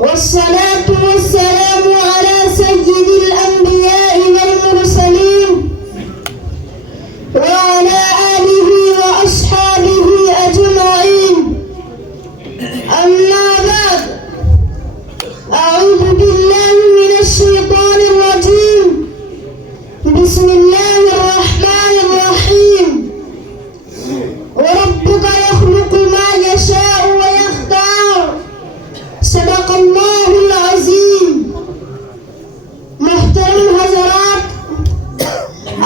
والصلاة والسلام على سيد الأنبياء والمرسلين وعلى آله وأصحابه أجمعين. أما بعد، أعوذ بالله من الشيطان الرجيم. بسم الله الرحمن الرحيم. وربك يخلق ما يشاء ويختار. صدق اللہ العظیم. محترم حضرات،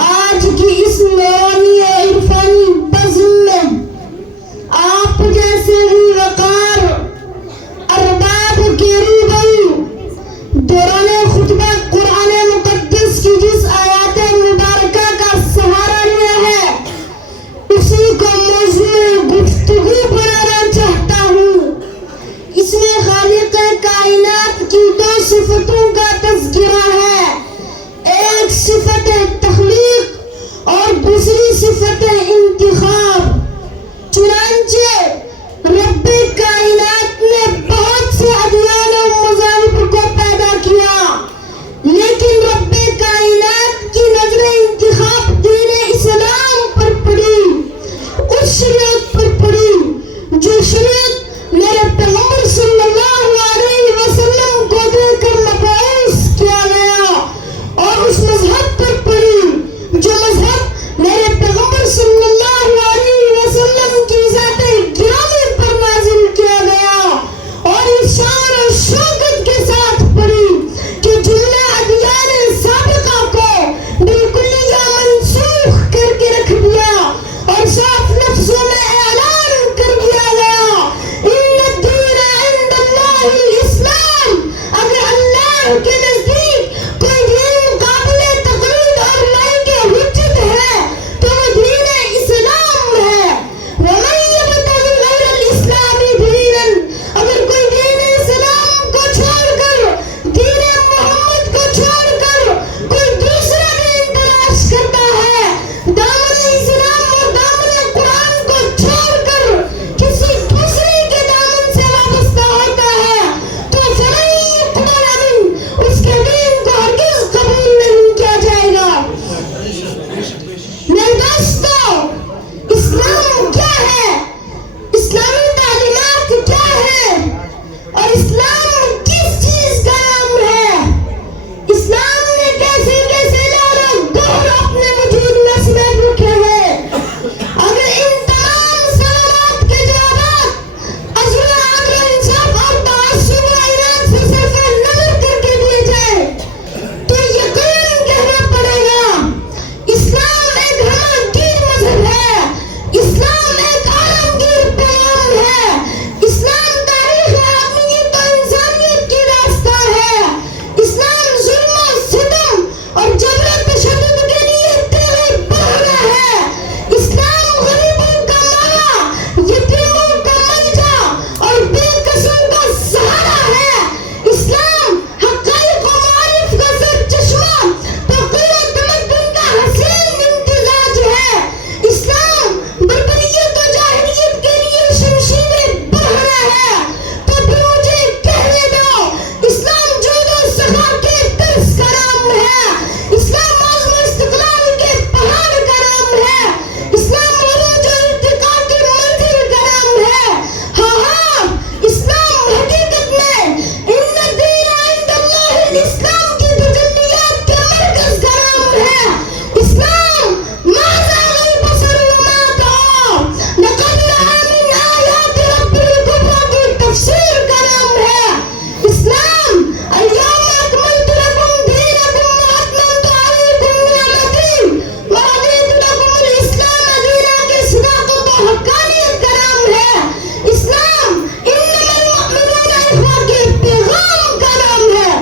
آج کی اس نورانی عرفانی بزم میں آپ جیسے ہی وقار ارباب کے روبرو دوران خطبہ قرآن مقدس کی جس آیات مبارکہ کا سہارا لیا ہے اسی کو موضوع گفتگو بنانا چاہتا ہوں. اس میں خالق کائنات کی دو صفتوں کا تذکرہ ہے. ایک صفت تخلیق اور دوسری صفت انتخاب. چنانچہ رب کائنات نے بہت سے ادیان و مذاہب کو پیدا کیا، لیکن رب کائنات کی نظر انتخاب دین اسلام پر پڑی، اس شریعت پر پڑی جو شریعت میرے پیغمبر صلی اللہ علیہ وسلم کو دے کر مبعوث کیا گیا، اور اس مذہب پر پڑی جو مذہب میرے پیغمبر صلی اللہ علیہ وسلم کی ذات گرامی پر نازل کیا گیا، اور اس شان و شوکت کے ساتھ پڑی کہ جملہ ادیان سابقہ کو بالکلیہ منسوخ کر کے رکھ دیا اور صاف لفظوں میں اعلان کر دیا گیا ان الدین عند اللہ الاسلام. اگر اللہ کے نزدیک کوئی دین قابل تقلید اور لائق حجت ہے تو وہ دین اسلام ہے. ومن یبتغی غیر الاسلام دینا، اگر کوئی دین اسلام کو چھوڑ کر، دین محمد کو چھوڑ کر کوئی دوسرا دین تلاش کرتا ہے، دامن اسلام اور دامن قرآن کو چھوڑ کر کسی دوسرے کے دامن سے وابستہ ہوتا ہے تو فلن یقبل منہ، اس کے دین کو ہرگز قبول نہیں کیا جائے گا. میرے دوستو، اسلام کیا ہے؟ اسلامی تعلیمات کیا ہے؟ اور اسلام کس چیز کا نام ہے؟ اسلام نے کیسے کیسے لال و گوہر اپنے وجود میں سمیٹ رکھے ہیں. اگر ان تمام سوالات کے جوابات عزم عدل و انصاف اور تعصب و عناد سے صرف نظر کر کے دیے جائے تو یقین کہنا پڑے گا اسلام ایک ہمگیر مذہب ہے، اسلام ایک عالمگیر پیغام ہے، اسلام تاریخ آدمیت و انسانیت کی داستان ہے، اسلام ظلم و ستم اور جبر و تشدد کے لیے تیغ بہانا ہے، اسلام غریبوں کا مولا، یتیموں کا ملجا اور بے کسوں کا سہارا ہے، اسلام حقائق و معارف کا سرچشمہ، تقوی و تمدن کا حسین امتزاج ہے، اسلام بربریت و جاہلیت کے لیے شمشیر برہنہ ہے. تو پھر مجھے کہنے دو، اسلام جود و سخا کے درس کا نام ہے، اسلام عزم و استقلال کے پہاڑ کا نام ہے، اسلام عروج و ارتقاء کی منزل کا نام ہے. ہاں ہاں، اسلام حقیقت میں ان الدین عند اللہ الاسلام کی تجلیات کے مرکز کا نام ہے. اسلام ما زاغ البصر وما طغى، لقد رأى من آیات رب الکبریٰ کی تفسیر کا نام ہے. اسلام الیوم اکملت لکم دینکم واتممت علیکم نعمتی ورضیت لکم الاسلام دینا کی صداقت و حقانیت کا نام ہے. اسلام انما المؤمنون اخوہ کے پیغام کا نام ہے.